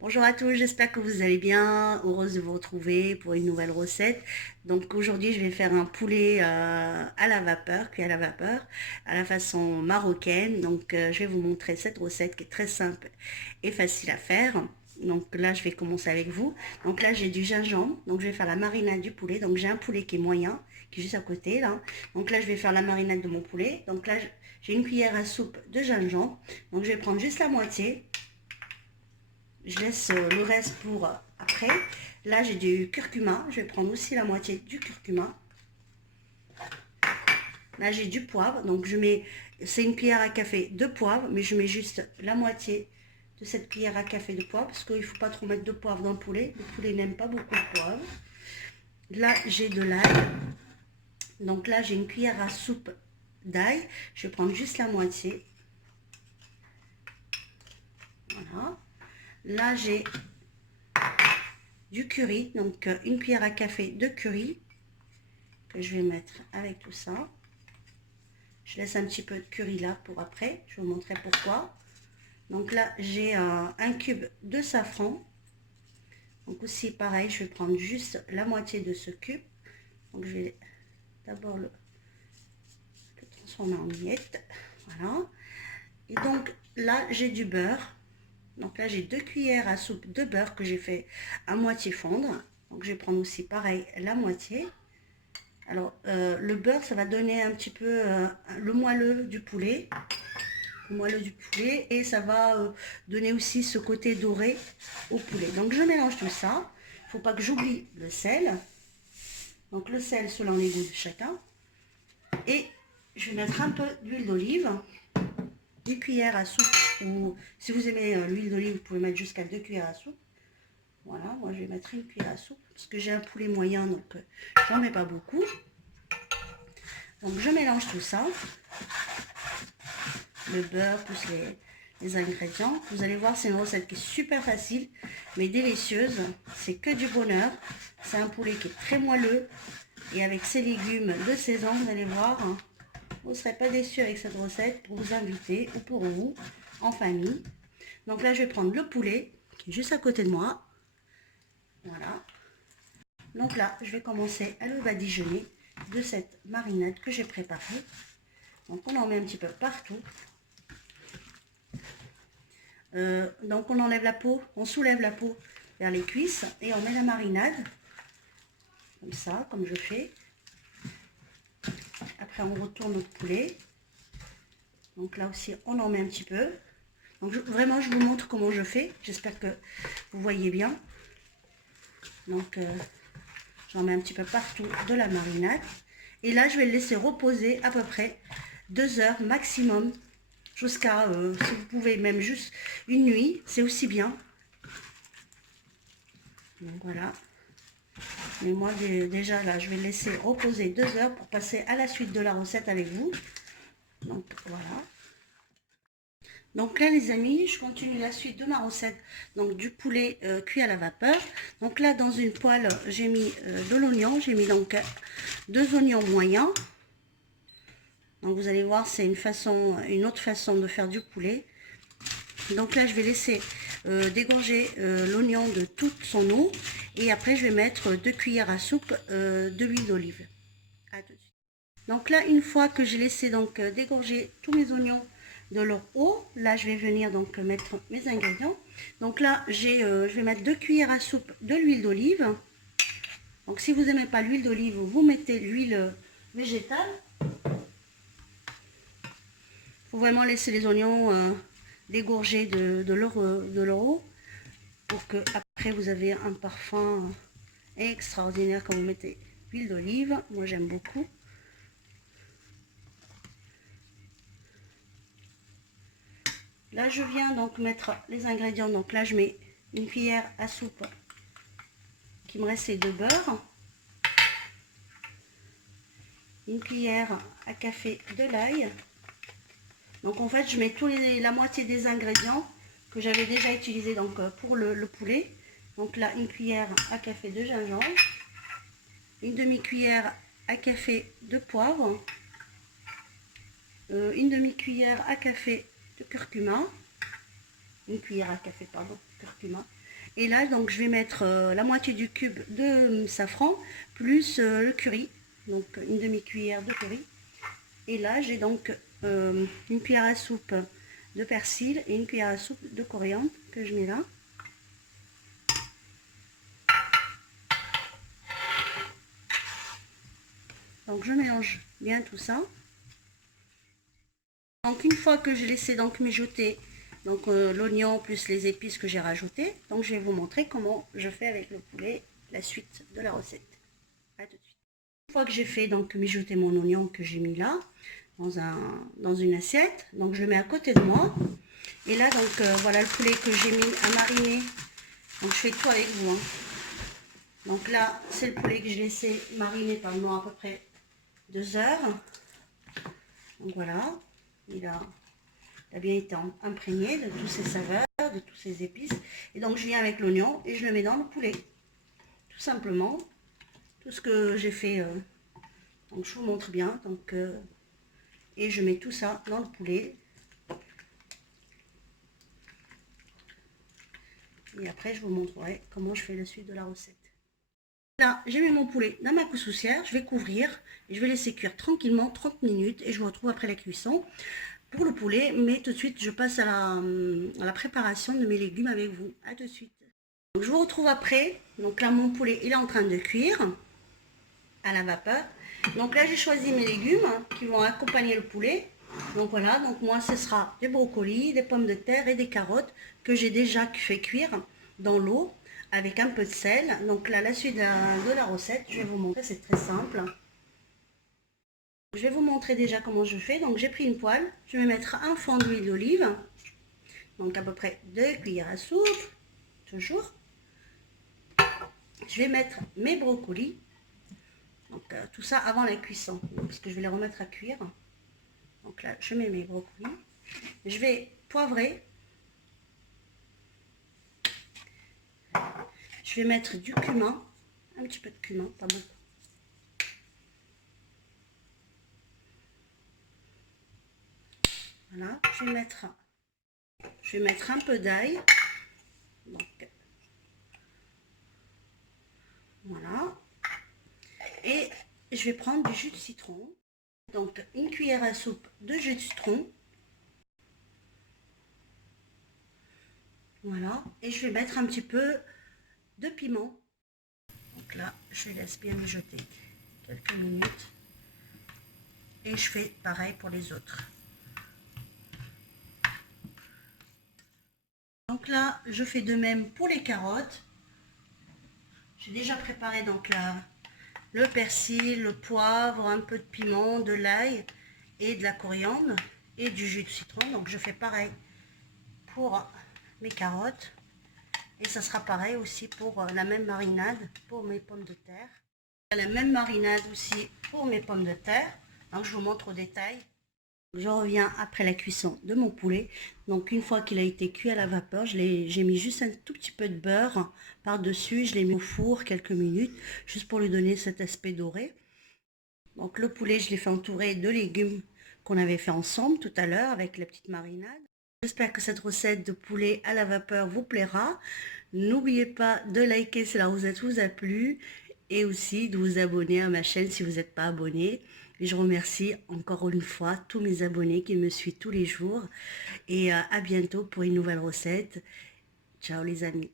Bonjour à tous, j'espère que vous allez bien. Heureuse de vous retrouver pour une nouvelle recette. Donc aujourd'hui, je vais faire un poulet à la vapeur, cuit à la vapeur, à la façon marocaine. Donc je vais vous montrer cette recette qui est très simple et facile à faire. Donc là, je vais commencer avec vous. Donc là, j'ai du gingembre. Donc je vais faire la marinade du poulet. Donc j'ai un poulet qui est moyen, qui est juste à côté là. Donc là, je vais faire la marinade de mon poulet. Donc là, j'ai une cuillère à soupe de gingembre. Donc je vais prendre juste la moitié. Je laisse le reste pour après. Là, j'ai du curcuma. Je vais prendre aussi la moitié du curcuma. Là, j'ai du poivre. Donc, c'est une cuillère à café de poivre, mais je mets juste la moitié de cette cuillère à café de poivre parce qu'il ne faut pas trop mettre de poivre dans le poulet. Le poulet n'aime pas beaucoup de poivre. Là, j'ai de l'ail. Donc là, j'ai une cuillère à soupe d'ail. Je vais prendre juste la moitié. Voilà. Là, j'ai du curry, donc une cuillère à café de curry que je vais mettre avec tout ça. Je laisse un petit peu de curry là pour après, je vous montrerai pourquoi. Donc là, j'ai un cube de safran. Donc aussi pareil, je vais prendre juste la moitié de ce cube. Donc je vais d'abord le transformer en miettes. Voilà. Et donc là, j'ai du beurre. Donc là, j'ai 2 cuillères à soupe de beurre que j'ai fait à moitié fondre. Donc je vais prendre aussi pareil la moitié. Alors, le beurre, ça va donner un petit peu le moelleux du poulet. Le moelleux du poulet. Et ça va donner aussi ce côté doré au poulet. Donc, je mélange tout ça. Il ne faut pas que j'oublie le sel. Donc, le sel selon les goûts de chacun. Et je vais mettre un peu d'huile d'olive. 1 cuillère à soupe. Ou si vous aimez l'huile d'olive, vous pouvez mettre jusqu'à 2 cuillères à soupe. Voilà, moi je vais mettre 1 cuillère à soupe. Parce que j'ai un poulet moyen, donc j'en mets pas beaucoup. Donc je mélange tout ça, le beurre plus les ingrédients. Vous allez voir, c'est une recette qui est super facile, mais délicieuse. C'est que du bonheur. C'est un poulet qui est très moelleux. Et avec ces légumes de saison, vous allez voir, hein, vous ne serez pas déçus avec cette recette pour vous inviter ou pour vous, en famille. Donc là, je vais prendre le poulet qui est juste à côté de moi. Voilà. Donc là, je vais commencer à le badigeonner de cette marinade que j'ai préparée. Donc on en met un petit peu partout. Donc on enlève la peau, on soulève la peau vers les cuisses et on met la marinade. Comme ça, comme je fais. Après on retourne notre poulet. Donc là aussi on en met un petit peu. Donc vraiment je vous montre comment je fais. J'espère que vous voyez bien. Donc j'en mets un petit peu partout de la marinade. Et là je vais le laisser reposer à peu près 2 heures maximum. Jusqu'à, si vous pouvez même juste une nuit, c'est aussi bien. Donc voilà. Mais moi déjà là, je vais le laisser reposer 2 heures pour passer à la suite de la recette avec vous. Donc voilà. Donc là les amis, je continue la suite de ma recette. Donc du poulet cuit à la vapeur. Donc là dans une poêle, j'ai mis de l'oignon. J'ai mis donc 2 oignons moyens. Donc vous allez voir, c'est une autre façon de faire du poulet. Donc là je vais laisser dégorger l'oignon de toute son eau. Et après je vais mettre 2 cuillères à soupe de l'huile d'olive. À tout de suite. Donc là une fois que j'ai laissé donc dégorger tous mes oignons de leur eau, là je vais venir donc mettre mes ingrédients. Donc là je vais mettre 2 cuillères à soupe de l'huile d'olive. Donc si vous n'aimez pas l'huile d'olive, vous mettez l'huile végétale. Il faut vraiment laisser les oignons dégorger de leur eau pour que après vous avez un parfum extraordinaire quand vous mettez l'huile d'olive. Moi j'aime beaucoup. Là je viens donc mettre les ingrédients. Donc là je mets 1 cuillère à soupe qui me restait de beurre, 1 cuillère à café de l'ail. Donc en fait je mets la moitié des ingrédients que j'avais déjà utilisés donc pour le poulet. Donc là 1 cuillère à café de gingembre, une demi-cuillère à café de poivre, une demi-cuillère à café de curcuma, 1 cuillère à café pardon, curcuma, Et là, donc, je vais mettre la moitié du cube de safran, plus le curry, donc une demi-cuillère de curry. Et là, j'ai donc une cuillère à soupe de persil et une cuillère à soupe de coriandre que je mets là. Donc, je mélange bien tout ça. Donc, une fois que j'ai laissé donc mijoter donc l'oignon plus les épices que j'ai rajoutées, donc je vais vous montrer comment je fais avec le poulet la suite de la recette. À tout de suite. Une fois que j'ai fait donc mijoter mon oignon que j'ai mis là dans une assiette, donc je le mets à côté de moi. Et là donc voilà le poulet que j'ai mis à mariner. Donc je fais tout avec vous. Hein. Donc là c'est le poulet que j'ai laissé mariner pendant à peu près 2 heures. Donc voilà, il a bien été imprégné de toutes ces saveurs, de toutes ces épices. Et donc je viens avec l'oignon et je le mets dans le poulet. Tout simplement, tout ce que j'ai fait. Donc je vous montre bien. Donc, et je mets tout ça dans le poulet. Et après je vous montrerai comment je fais la suite de la recette. Là, j'ai mis mon poulet dans ma couscoussière. Je vais couvrir et je vais laisser cuire tranquillement 30 minutes. Et je vous retrouve après la cuisson pour le poulet, mais tout de suite je passe à la préparation de mes légumes avec vous. À tout de suite. Donc, je vous retrouve après. Donc là mon poulet il est en train de cuire à la vapeur. Donc là j'ai choisi mes légumes qui vont accompagner le poulet. Donc voilà, donc moi ce sera des brocolis, des pommes de terre et des carottes que j'ai déjà fait cuire dans l'eau avec un peu de sel. Donc là la suite de la recette, je vais vous montrer, c'est très simple. Je vais vous montrer déjà comment je fais. Donc j'ai pris une poêle, je vais mettre un fond d'huile d'olive, donc à peu près 2 cuillères à soupe, toujours. Je vais mettre mes brocolis, donc tout ça avant la cuisson, parce que je vais les remettre à cuire. Donc là je mets mes brocolis, je vais poivrer, je vais mettre du cumin, un petit peu de cumin, pas beaucoup. Voilà, je vais mettre un peu d'ail. Donc, voilà. Et je vais prendre du jus de citron. Donc, une cuillère à soupe de jus de citron. Voilà. Et je vais mettre un petit peu de piment. Donc là, je laisse bien mijoter quelques minutes. Et je fais pareil pour les autres. Donc là, je fais de même pour les carottes. J'ai déjà préparé donc le persil, le poivre, un peu de piment, de l'ail et de la coriandre et du jus de citron. Donc je fais pareil pour mes carottes. Et ça sera pareil aussi pour la même marinade pour mes pommes de terre. La même marinade aussi pour mes pommes de terre. Donc je vous montre au détail. Je reviens après la cuisson de mon poulet. Donc une fois qu'il a été cuit à la vapeur, j'ai mis juste un tout petit peu de beurre par-dessus. Je l'ai mis au four quelques minutes, juste pour lui donner cet aspect doré. Donc le poulet, je l'ai fait entourer de légumes qu'on avait fait ensemble tout à l'heure avec la petite marinade. J'espère que cette recette de poulet à la vapeur vous plaira. N'oubliez pas de liker si la recette vous a plu et aussi de vous abonner à ma chaîne si vous n'êtes pas abonné. Et je remercie encore une fois tous mes abonnés qui me suivent tous les jours. Et à bientôt pour une nouvelle recette. Ciao les amis.